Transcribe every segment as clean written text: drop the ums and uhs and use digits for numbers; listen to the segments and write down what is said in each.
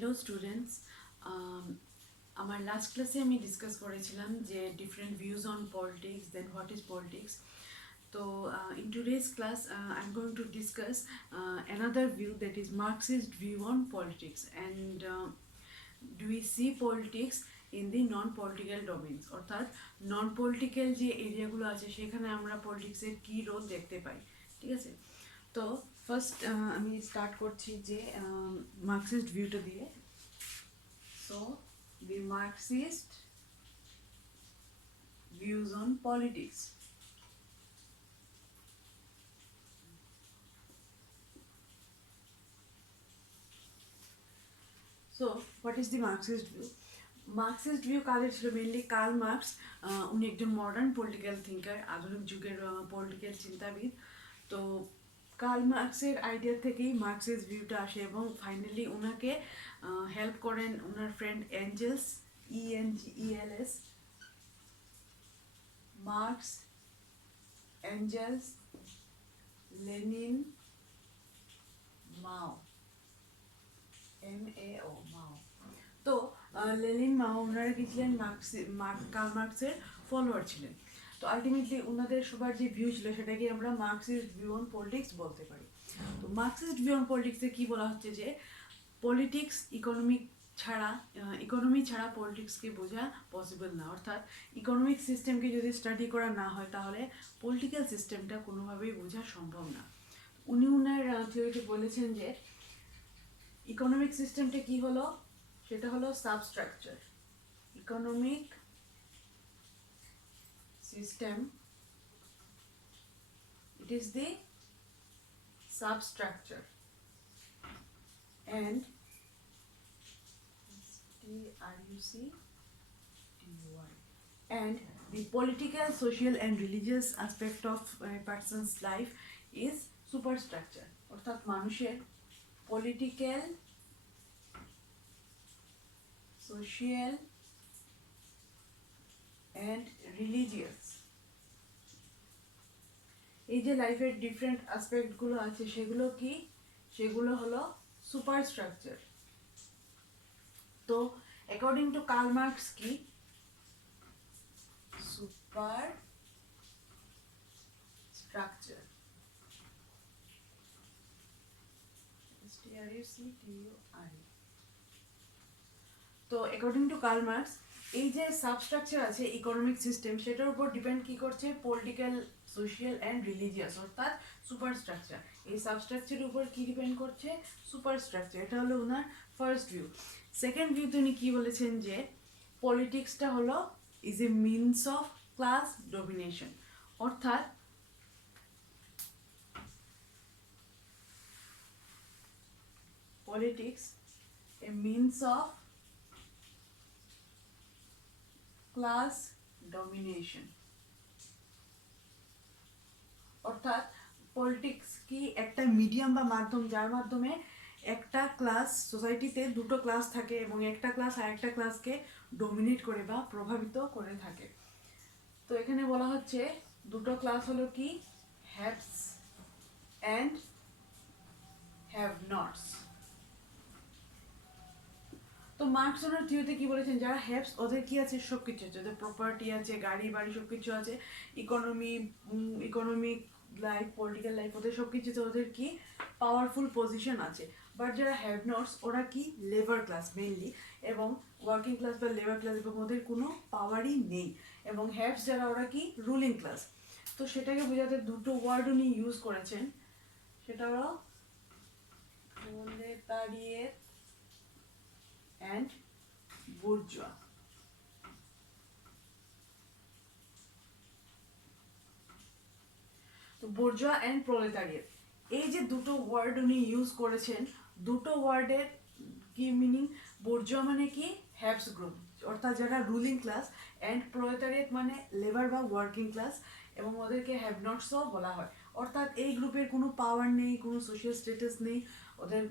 Hello students, আমার last ক্লাসে আমি ডিসকাস করেছিলাম যে different views on politics, then what is politics. তো in today's class, I'm going to discuss another view, that is Marxist view on politics, and do we see politics in the non-political domains, অর্থাৎ non political যে এরিয়াগুলো আছে সেখানে আমরা পলিটিক্সের কী role দেখতে পাই. ঠিক আছে, তো ফার্স্ট আমি স্টার্ট করছি যে মার্কসিস্ট ভিউটা দিয়ে. So the Marxist views on politics. So what is the Marxist view? Marxist view কাদের ছিল? Mainly Karl Marx. উনি একজন মডার্ন পলিটিক্যাল থিঙ্কার, আধুনিক যুগের পলিটিক্যাল চিন্তাবিদ. তো কার্ল মার্কসের আইডিয়া থেকেই মার্কসিস্ট ভিউটা আসে এবং ফাইনালি ওনাকে হেল্প করেন ওনার friend Engels, ENGELS, Marx, Engels, Lenin, Mao, MAO, মাও. তো লেনিন, মাও ওনারা কি ছিলেন? কার্ল মার্কসের ফলোয়ার ছিলেন. তো আলটিমেটলি ওনাদের সবার যে ভিউ ছিল সেটাকে আমরা মার্কসিস্ট ভিউ অন পলিটিক্স বলতে পারি. তো মার্কসিস্ট ভিউ অন পলিটিক্সে কী বলা হচ্ছে যে পলিটিক্স ইকোনমি ছাড়া পলিটিক্সকে বোঝা পসিবল না. অর্থাৎ ইকোনমিক সিস্টেমকে যদি স্টাডি করা না হয় তাহলে পলিটিক্যাল সিস্টেমটা কোনোভাবেই বোঝা সম্ভব না. উনি ওনার থিওরিতে বলেছেন যে ইকোনমিক সিস্টেমটা কি হলো, সেটা হলো substructure. Economic system, it is the substructure, and TRUCTY, and the political, social and religious aspect of a person's life is superstructure. অর্থাৎ মানুষের পলিটিক্যাল, সোশিয়াল অ্যান্ড রিলিজিয়াস এই যে লাইফের ডিফারেন্ট অ্যাসপেক্টগুলো আছে সেগুলো হলো সুপারস্ট্রাকচার. তো অ্যাকর্ডিং টু কার্ল মার্কস কি সুপার স্ট্রাকচার, STRUCTURE. তো অ্যাকর্ডিং টু কার্ল মার্কস এই যে সাবস্ট্রাকচার আছে ইকোনমিক সিস্টেম, সেটার উপর ডিপেন্ড কি করছে? পলিটিক্যাল, সোশিয়াল অ্যান্ড রিলিজিয়াস, অর্থাৎ সুপারস্ট্রাকচার. এই সাবস্ট্রাকচারের উপর কি ডিপেন্ড করছে? সুপারস্ট্রাকচার. এটা হলো ওনার ফার্স্ট ভিউ. সেকেন্ড ভিউতে উনি কি বলেছেন যে পলিটিক্সটা হলো is a means of class domination. অর্থাৎ politics a means of class domination. অর্থাৎ পলিটিক্স কি একটা মিডিয়াম বা মাধ্যম যার মাধ্যমে একটা ক্লাস, সোসাইটিতে দুটো ক্লাস থাকে এবং একটা ক্লাস আর একটা ক্লাসকে ডমিনেট করে বা প্রভাবিত করে থাকে. তো এখানে বলা হচ্ছে দুটো ক্লাস হলো কি? Haves and have nots. তো মার্কস ওনার থিওরিতে কি বলেছেন? যারা হ্যাভস ওদের কি আছে? সব কিছু আছে, ওদের প্রপার্টি আছে, গাড়ি বাড়ি সব কিছু আছে, ইকোনমিক লাইফ, পলিটিক্যাল লাইফ, ওদের সব কিছুতে ওদের কি পাওয়ারফুল পজিশন আছে. বাট যারা হ্যাভ নটস ওরা কি লেবার ক্লাস মেইনলি, এবং ওয়ার্কিং ক্লাস বা লেবার ক্লাস, এবং ওদের কোনো পাওয়ারই নেই. এবং হ্যাভস যারা ওরা কি রুলিং ক্লাস. তো সেটাকে বোঝাতে দুটো ওয়ার্ড উনি ইউজ করেছেন, সেটা হলো প্রোলেতারিয়েট and bourgeois. তো bourgeois and proletariat এই যে দুটো ওয়ার্ড উনি ইউজ করেছেন, দুটো ওয়ার্ডের কি মিনিং? bourgeois মানে কি? হ্যাভস গ্রুপ, অর্থাৎ যারা রুলিং ক্লাস, অ্যান্ড proletariat মানে লেবার বা ওয়ার্কিং ক্লাস, এবং ওদেরকে হ্যাভ নটসও বলা হয়. অর্থাৎ এই গ্রুপের কোনো পাওয়ার নেই, কোনো সোশ্যাল স্ট্যাটাস নেই, ওদের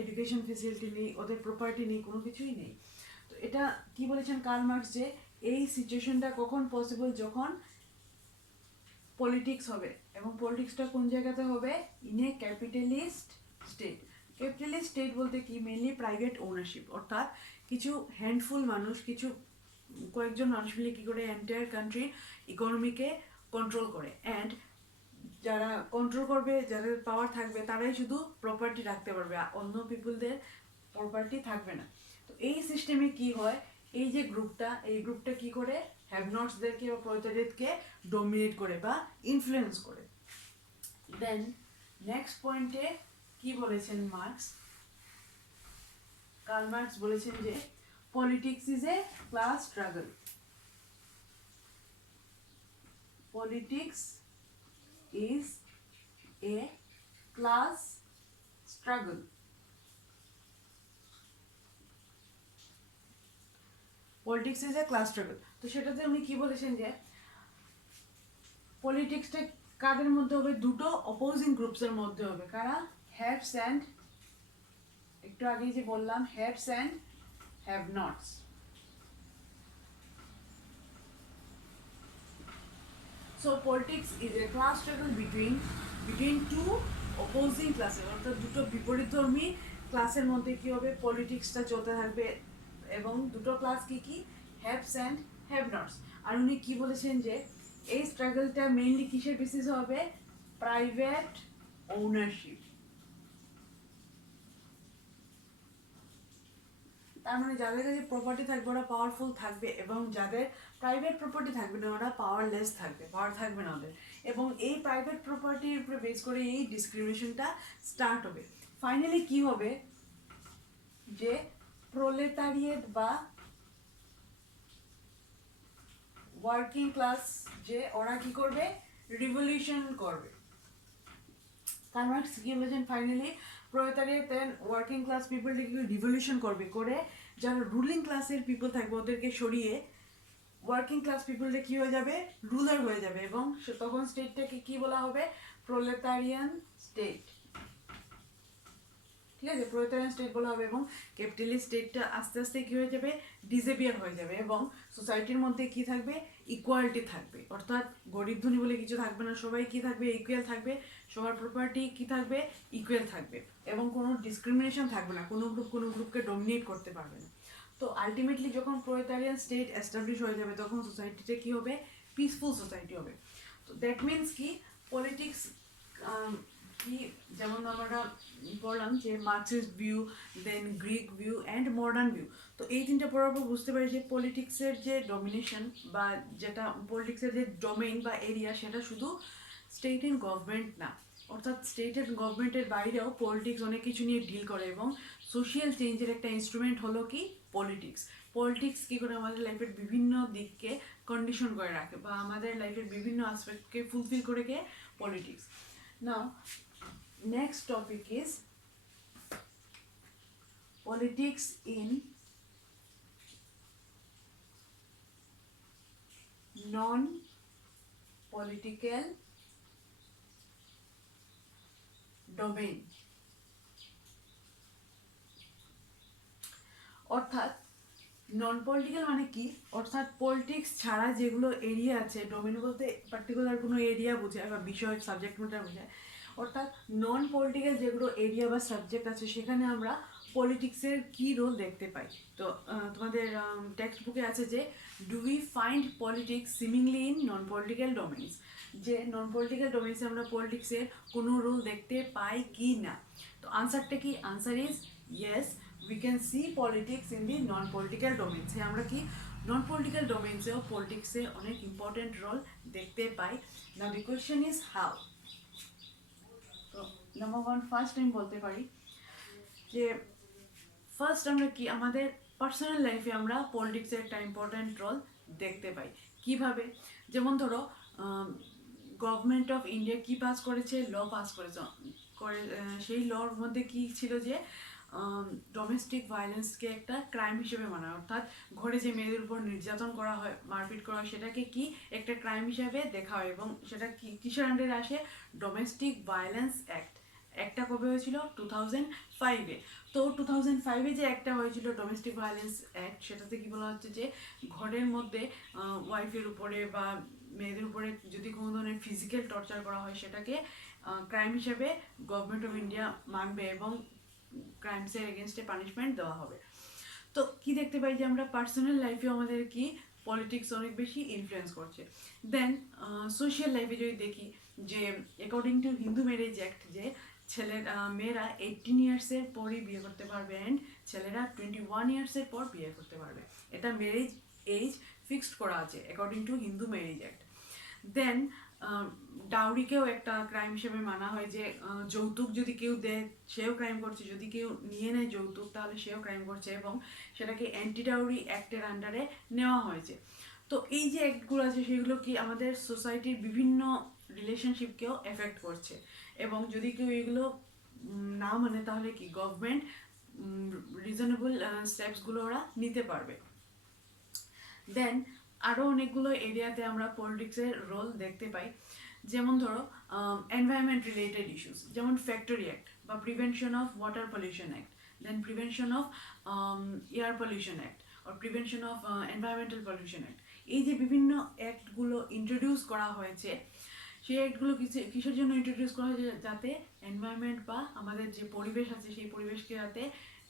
এডুকেশন ফেসিলিটি নেই, ওদের প্রপার্টি নেই, কোনো কিছুই নেই. তো এটা কি বলেছেন কার্ল মার্কস যে এই সিচুয়েশনটা কখন পসিবল? যখন পলিটিক্স হবে, এবং পলিটিক্সটা কোন জায়গাতে হবে? In a capitalist state. Capitalist state বলতে কি মেইনলি প্রাইভেট ওনারশিপ, অর্থাৎ কিছু হ্যান্ডফুল মানুষ, কিছু কয়েকজন মানুষ মিলে কী করে এন্টায়ার কান্ট্রির ইকোনমিকে কন্ট্রোল করে, অ্যান্ড যারা কন্ট্রোল করবে, যাদের পাওয়ার থাকবে তারাই শুধু প্রপার্টি রাখতে পারবে, অন্য পিপুলদের প্রপার্টি থাকবে না। তো এই সিস্টেমে কি হয়, এই যে গ্রুপটা, এই গ্রুপটা কি করে হ্যাভ নটসদেরকে বা প্রতারিতকে ডমিনেট করে বা ইনফ্লুয়েন্স করে। দেন নেক্সট পয়েন্টে কি বলেছেন মার্কস, কার্ল মার্কস বলেছেন যে politics is a class struggle. Politics is a class struggle. Politics is a class struggle. তো সেটাতে উনি কি বলেছেন যে পলিটিক্সটা কাদের মধ্যে হবে, দুটো অপোজিং গ্রুপসের মধ্যে হবে। কারা? হ্যাভস অ্যান্ড, একটু আগেই যে বললাম, haves and have nots. So politics is a class struggle between two opposing classes, অর্থাৎ দুটো বিপরীতধর্মী ক্লাসের মধ্যে কি হবে, পলিটিক্সটা চলতে থাকবে। এবং দুটো ক্লাস কি কি, হ্যাভস অ্যান্ড হ্যাভ নটস। আর উনি কি বলেছেন যে এই স্ট্রাগলটা মেইনলি কিসের বেসিসে হবে, প্রাইভেট ওনারশিপ। তার মানে যাদের কাছে প্রপার্টি থাকবে ওরা পাওয়ারফুল থাকবে, এবং যাদের প্রাইভেট প্রপার্টি থাকবে না ওরা পাওয়ারলেস থাকবে, পাওয়ার থাকবে না ওদের। এবং এই প্রাইভেট প্রপার্টির উপরে বেস করে এই ডিসক্রিমিনেশনটা স্টার্ট হবে। ফাইনালি কি হবে, যে প্রোলেটারিয়েট বা ওয়ার্কিং ক্লাস, যে ওরা কি করবে, রিভলিউশন করবে। কার্ল মার্কস কি বলেছেন, finally proletariat and working class পিপলকে কি রিভলিউশন করবে, করে যারা রুলিং ক্লাসের পিপল থাকবে ওদেরকে সরিয়ে ওয়ার্কিং ক্লাস পিপলটা কি হয়ে যাবে, রুলার হয়ে যাবে। এবং তখন স্টেটটাকে কি বলা হবে, প্রোলেটারিয়ান স্টেট। ঠিক আছে, প্রোলেটারিয়ান স্টেট বলা হবে। এবং ক্যাপিটালিস্ট স্টেটটা আস্তে আস্তে কি হয়ে যাবে, ডিসঅ্যাপিয়ার হয়ে যাবে। এবং সোসাইটির মধ্যে কি থাকবে, ইকুয়ালিটি থাকবে, অর্থাৎ গরিব ধনী বলে কিছু থাকবে না, সবাই কি থাকবে, ইকুয়াল থাকবে, সবার প্রপার্টি কি থাকবে, ইকুয়াল থাকবে। এবং কোনো ডিসক্রিমিনেশন থাকবে না, কোনো গ্রুপ কোনো গ্রুপকে ডমিনেট করতে পারবে না। তো আলটিমেটলি যখন প্রোলেটারিয়ান স্টেট এস্টাবলিশ হয়ে যাবে তখন সোসাইটিতে কি হবে, পিসফুল সোসাইটি হবে। তো দ্যাট মিনস কি, পলিটিক্স কি, যেমন আমরা পড়লাম যে Marxist view, then Greek view and modern view. তো এই তিনটা পড়ার পর বুঝতে পারি যে পলিটিক্সের যে ডমিনেশন বা যেটা পলিটিক্সের যে ডোমেইন বা এরিয়া, সেটা শুধু স্টেট অ্যান্ড গভর্নমেন্ট না, অর্থাৎ স্টেট অ্যান্ড গভর্নমেন্টের বাইরেও পলিটিক্স অনেক কিছু নিয়ে ডিল করে। এবং সোশিয়াল চেঞ্জের একটা ইনস্ট্রুমেন্ট হলো কি, পলিটিক্স। পলিটিক্স কী করে আমাদের লাইফের বিভিন্ন দিককে কন্ডিশন করে রাখে, বা আমাদের লাইফের বিভিন্ন আসপেক্টকে ফুলফিল করে কে, politics. Now next topic is politics in non-political domain। অর্থাৎ নন পলিটিক্যাল মানে কি, অর্থাৎ পলিটিক্স ছাড়া যেগুলো এরিয়া আছে, ডোমেন বলতে পার্টিকুলার কোনো এরিয়া বোঝায় বা বিষয়, সাবজেক্ট ম্যাটার বোঝায়। অর্থাৎ নন পলিটিক্যাল যেগুলো এরিয়া বা সাবজেক্ট আছে সেখানে আমরা পলিটিক্সের কী রোল দেখতে পাই। তো তোমাদের টেক্সট বুকে আছে যে do we find politics seemingly in non political domains, যে নন পলিটিক্যাল ডোমেইনসে আমরা পলিটিক্সের কোনো রোল দেখতে পাই কি না। তো আনসারটা কি, answer is yes, we can see politics in the non-political domains। আমরা কি নন পলিটিক্যাল ডোমেইনসেও পলিটিক্সে অনেক ইম্পর্টেন্ট রোল দেখতে পাই। নাও দি কোয়েশ্চেন ইজ হাউ। তো নাম্বার ওয়ান, ফার্স্ট আমি বলতে পারি যে ফার্স্ট আমরা কি আমাদের পার্সোনাল লাইফে আমরা পলিটিক্সের একটা ইম্পর্টেন্ট রোল দেখতে পাই। কিভাবে, যেমন ধরো গভর্নমেন্ট অফ ইন্ডিয়া কি পাস করেছে, ল পাস করেছে, সেই লর মধ্যে কি ছিল যে ডোমেস্টিক ভায়োলেন্সকে একটা ক্রাইম হিসেবে মানা, অর্থাৎ ঘরে যে মেয়েদের উপর নির্যাতন করা হয়, মারপিট করা হয়, সেটাকে কি একটা ক্রাইম হিসাবে দেখা হয়। এবং সেটা কি কিসের আন্ডারে আসে, ডোমেস্টিক ভায়োলেন্স অ্যাক্ট। একটা কবে হয়েছিল, 2005-এ। তো 2005-এ যে একটা হয়েছিল ডোমেস্টিক ভায়োলেন্স অ্যাক্ট, সেটাতে কি বলা হচ্ছে যে ঘরের মধ্যে ওয়াইফের উপরে বা মেয়েদের উপরে যদি কোনো ধরনের ফিজিক্যাল টর্চার করা হয় সেটাকে ক্রাইম হিসেবে গভর্নমেন্ট অফ ইন্ডিয়া মানবে। এবং ক্রাইমসের এগেনস্টে পানিশমেন্ট দেওয়া হবে। তো কি দেখতে পাই যে আমরা পার্সোনাল লাইফে আমাদের কি পলিটিক্স অনেক বেশি ইনফ্লুয়েন্স করছে। দেন সোশ্যাল লাইফে যদি দেখি যে according to Hindu marriage act যে মেয়েরা 18 ইয়ার্সের পরই বিয়ে করতে পারবে অ্যান্ড ছেলেরা 21 ইয়ার্সের পর বিয়ে করতে পারবে। এটা ম্যারেজ এজ ফিক্সড করা আছে according to Hindu marriage act. Then ডাউরিকেও একটা ক্রাইম হিসেবে মানা হয় যে যৌতুক যদি কেউ দেয় সেও ক্রাইম করছে, যদি কেউ নিয়ে নেয় যৌতুক তাহলে সেও ক্রাইম করছে, এবং সেটাকে অ্যান্টি ডাউরি অ্যাক্টের আন্ডারে নেওয়া হয়েছে। তো এই যে অ্যাক্টগুলো আছে সেগুলো কি আমাদের সোসাইটির বিভিন্ন রিলেশনশিপকেও এফেক্ট করছে, এবং যদি কেউ এগুলো না মানে তাহলে কি গভর্নমেন্ট রিজনেবল স্টেপসগুলো ওরা নিতে পারবে। দেন আরও অনেকগুলো এরিয়াতে আমরা পলিটিক্সের রোল দেখতে পাই, যেমন ধরো এনভায়রনমেন্ট রিলেটেড ইস্যুস, যেমন ফ্যাক্টরি অ্যাক্ট বা prevention of water pollution act, then prevention of air pollution act আর prevention of environmental pollution act. এই যে বিভিন্ন অ্যাক্টগুলো ইন্ট্রোডিউস করা হয়েছে, সেই অ্যাক্টগুলো কিসের জন্য ইন্ট্রোডিউস করা হয়েছে, যাতে এনভায়রনমেন্ট বা আমাদের যে পরিবেশ আছে সেই পরিবেশকে যাতে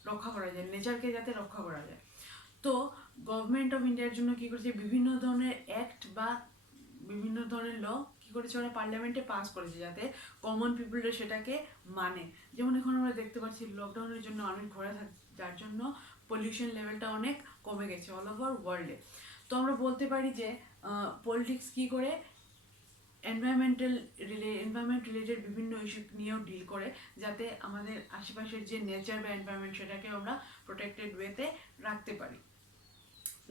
রক্ষা করা যায়, নেচারকে যাতে রক্ষা করা যায়। তো গভর্নমেন্ট অফ ইন্ডিয়ার জন্য কী করেছে, বিভিন্ন ধরনের অ্যাক্ট বা বিভিন্ন ধরনের ল কী করেছে ওরা পার্লামেন্টে পাস করেছে, যাতে কমন পিপলরা সেটাকে মানে। যেমন এখন আমরা দেখতে পাচ্ছি লকডাউনের জন্য অনেক ঘরে যার জন্য পলিউশন লেভেলটা অনেক কমে গেছে অল ওভার ওয়ার্ল্ডে। তো আমরা বলতে পারি যে পলিটিক্স কী করে এনভায়রনমেন্ট রিলেটেড বিভিন্ন ইস্যু নিয়েও ডিল করে, যাতে আমাদের আশেপাশের যে নেচার বা এনভায়রনমেন্ট সেটাকে আমরা প্রোটেক্টেড ওয়েতে রাখতে পারি।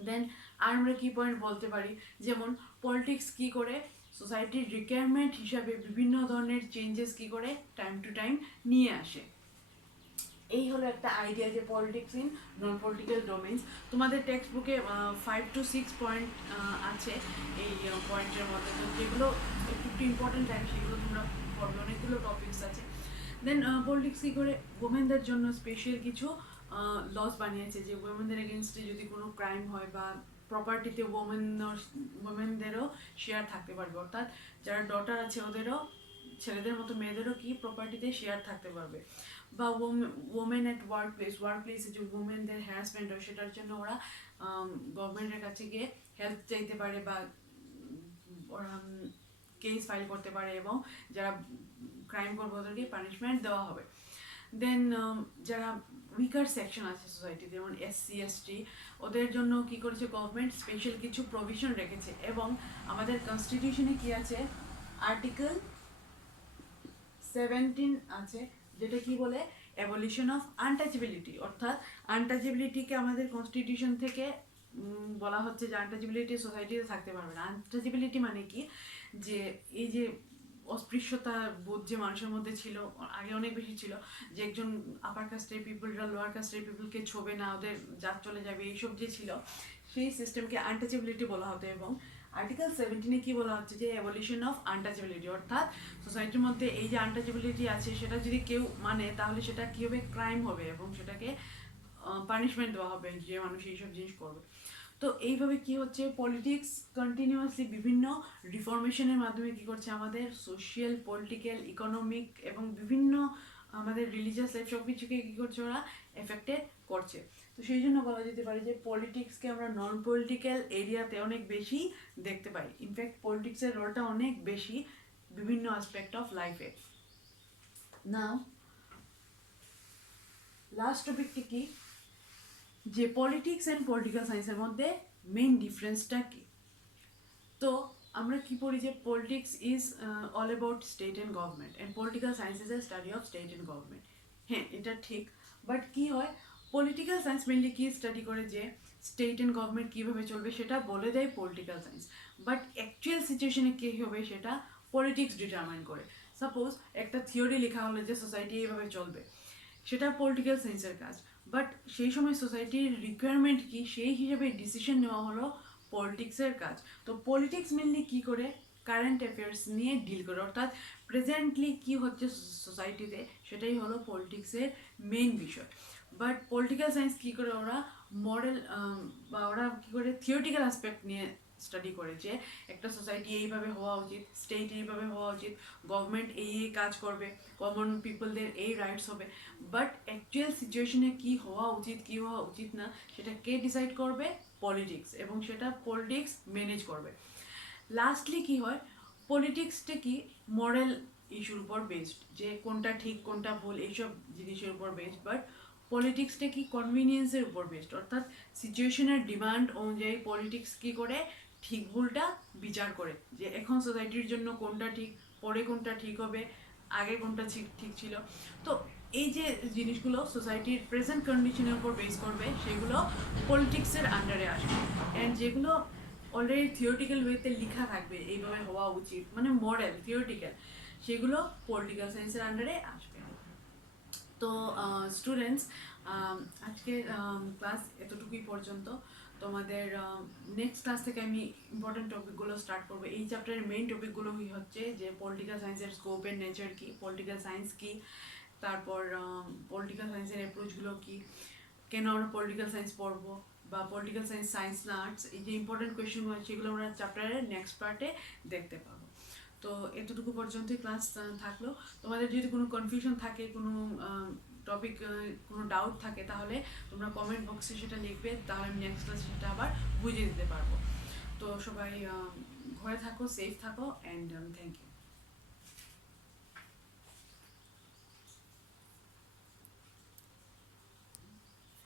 দেন আর আমরা কী পয়েন্ট বলতে পারি, যেমন পলিটিক্স কী করে সোসাইটির রিকোয়ারমেন্ট হিসাবে বিভিন্ন ধরনের চেঞ্জেস কী করে টাইম টু টাইম নিয়ে আসে। এই হলো একটা আইডিয়া যে politics in non political domains. তোমাদের টেক্সট বুকে 5 to 6 পয়েন্ট আছে এই পয়েন্টের মধ্যে, তো যেগুলো একটু ইম্পর্টেন্ট থাকে সেগুলো তোমরা পড়বে, অনেকগুলো টপিকস আছে। দেন পলিটিক্স কী করে ওমেনদের জন্য স্পেশাল কিছু লস বানিয়েছে, যে ওমেনদের এগেনস্টে যদি কোনো ক্রাইম হয় বা প্রপার্টিতে ওমেনদেরও শেয়ার থাকতে পারবে, অর্থাৎ যারা ডটার আছে ওদেরও ছেলেদের মতো মেয়েদেরও কি প্রপার্টিতে শেয়ার থাকতে পারবে। বা ওমেন অ্যাট ওয়ার্কপ্লেসে যে ওমেনদের হ্যারাসমেন্ট হয় সেটার জন্য ওরা গভর্নমেন্টের কাছে গিয়ে হেল্প চাইতে পারে বা ওরা কেস ফাইল করতে পারে, এবং যারা ক্রাইম করবে ওদেরকে পানিশমেন্ট দেওয়া হবে। দেন যারা উইকার সেকশন আছে সোসাইটি, যেমন SC ST, ওদের জন্য কি করেছে গভর্নমেন্ট স্পেশাল কিছু প্রভিশন রেখেছে, এবং আমাদের কনস্টিটিউশনে কি আছে আর্টিকেল 17 আছে, যেটা কি বলে অ্যাবলিশন অফ আনটাচেবিলিটি, অর্থাৎ আনটাচেবিলিটিকে আমাদের কনস্টিটিউশন থেকে বলা হচ্ছে যে আনটাচেবিলিটি সোসাইটিতে থাকতে পারবে না। আনটাচেবিলিটি মানে কি, যে এই যে অস্পৃশ্যতা বোধ যে মানুষের মধ্যে ছিল আগে অনেক বেশি ছিল, যে একজন আপার কাস্টের পিপলরা লোয়ার কাস্টের পিপলকে ছোবে না, ওদের জাত চলে যাবে, এইসব যে ছিল সেই সিস্টেমকে আনটাচেবিলিটি বলা হতো। এবং আর্টিকেল 17 কি বলা হচ্ছে যে অ্যাবলিশন অফ আনটাচেবিলিটি, অর্থাৎ সোসাইটির মধ্যে এই যে আনটাচেবিলিটি আছে সেটা যদি কেউ মানে তাহলে সেটা কী হবে, ক্রাইম হবে, এবং সেটাকে পানিশমেন্ট দেওয়া হবে যে মানুষ এইসব জিনিস করবে। তো এইভাবে কি হচ্ছে পলিটিক্স কন্টিনিউয়াসলি বিভিন্ন রিফরমেশনের মাধ্যমে কি করছে আমাদের সোশ্যাল, পলিটিক্যাল, ইকোনমিক এবং বিভিন্ন আমাদের রিলিজিয়াস লাইফ সব কিছুকে কী করছে ওরা এফেক্টেড করছে। তো সেই জন্য বলা যেতে পারে যে পলিটিক্সকে আমরা নন পলিটিক্যাল এরিয়াতে অনেক বেশি দেখতে পাই। ইনফ্যাক্ট পলিটিক্সের রোলটা অনেক বেশি বিভিন্ন অ্যাসপেক্ট অফ লাইফে। নাও লাস্ট টপিকটি কি, যে পলিটিক্স অ্যান্ড পলিটিক্যাল সায়েন্সের মধ্যে মেইন ডিফারেন্সটা কি। তো আমরা কি পড়ি যে politics is all about state and government and political science is a study of state and government. হ্যাঁ, এটা ঠিক, বাট কি হয় পলিটিক্যাল সায়েন্স মেনলি কি স্টাডি করে যে স্টেট অ্যান্ড গভর্নমেন্ট কীভাবে চলবে সেটা বলে দেয় পলিটিক্যাল সায়েন্স, বাট অ্যাকচুয়াল সিচুয়েশনে কী হবে সেটা পলিটিক্স ডিটারমাইন করে। সাপোজ একটা থিওরি লেখা হলো যে সোসাইটি এইভাবে চলবে, সেটা পলিটিক্যাল সায়েন্সের কাজ, বাট সেই সময় সোসাইটির রিকোয়ারমেন্ট কি সেই হিসেবে ডিসিশন নেওয়া হলো পলিটিক্সের কাজ। তো পলিটিক্স মেনলি কী করে কারেন্ট অ্যাফেয়ার্স নিয়ে ডিল করে, অর্থাৎ প্রেজেন্টলি কী হচ্ছে সোসাইটিতে সেটাই হলো পলিটিক্সের মেইন বিষয়। বাট পলিটিক্যাল সায়েন্স কী করে ওরা মডেল বা ওরা কী করে থিওরিটিক্যাল অ্যাসপেক্ট নিয়ে স্টাডি করে যে একটা সোসাইটি এইভাবে হওয়া উচিত, স্টেট এইভাবে হওয়া উচিত, গভর্নমেন্ট এই কাজ করবে, কমন পিপলদের এই রাইটস হবে। বাট অ্যাকচুয়াল সিচুয়েশনে কি হওয়া উচিত কি হওয়া উচিত না সেটা কে ডিসাইড করবে? পলিটিক্স, এবং সেটা পলিটিক্স ম্যানেজ করবে। লাস্টলি কি হয়, পলিটিক্সটা কি মরাল ইস্যুর উপর বেসড, যে কোনটা ঠিক কোনটা ভুল এইসব জিনিসের উপর বেসড। বাট পলিটিক্সটা কি কনভিনিয়েন্সের উপর বেসড, অর্থাৎ সিচুয়েশনের ডিমান্ড অনুযায়ী পলিটিক্স কি করে ঠিক ভুলটা বিচার করে, যে এখন সোসাইটির জন্য কোনটা ঠিক, পরে কোনটা ঠিক হবে, আগে কোনটা ঠিক ঠিক ছিল। তো এই যে জিনিসগুলো সোসাইটির প্রেজেন্ট কন্ডিশনের উপর বেস করবে সেগুলো পলিটিক্সের আন্ডারে আসবে। অ্যান্ড যেগুলো অলরেডি থিওরিটিক্যাল ওয়েতে লেখা থাকবে এইভাবে হওয়া উচিত, মানে মডেল থিওরিটিক্যাল, সেগুলো পলিটিক্যাল সায়েন্সের আন্ডারে আসবে। তো স্টুডেন্টস, আজকে ক্লাস এতটুকুই পর্যন্ত। তোমাদের নেক্সট ক্লাস থেকে আমি ইম্পর্টেন্ট টপিকগুলো স্টার্ট করবো। এই চ্যাপ্টারের মেইন টপিকগুলোই হচ্ছে যে পলিটিক্যাল সায়েন্সের স্কোপ এন্ড নেচার কী, পলিটিক্যাল সায়েন্স কী, তারপর পলিটিক্যাল সায়েন্সের অ্যাপ্রোচগুলো কী, কেন আমরা পলিটিক্যাল সায়েন্স পড়বো, বা পলিটিক্যাল সায়েন্স সায়েন্স না আর্টস, এই যে ইম্পর্টেন্ট কোয়েশ্চেনগুলো আছে সেগুলো আমরা চ্যাপ্টারের নেক্সট পার্টে দেখতে পাবো। তো এতটুকু পর্যন্তই ক্লাস থাকলো। তোমাদের যদি কোনো কনফিউশন থাকে, কোনো টপিক, কোনো ডাউট থাকে, তাহলে তোমরা কমেন্ট বক্সে সেটা লিখবে, তাহলে আমি নেক্সট ক্লাসে সেটা আবার বুঝিয়ে দিতে পারবো। তো সবাই ঘরে থাকো, সেফ থাকো, অ্যান্ড থ্যাংক ইউ।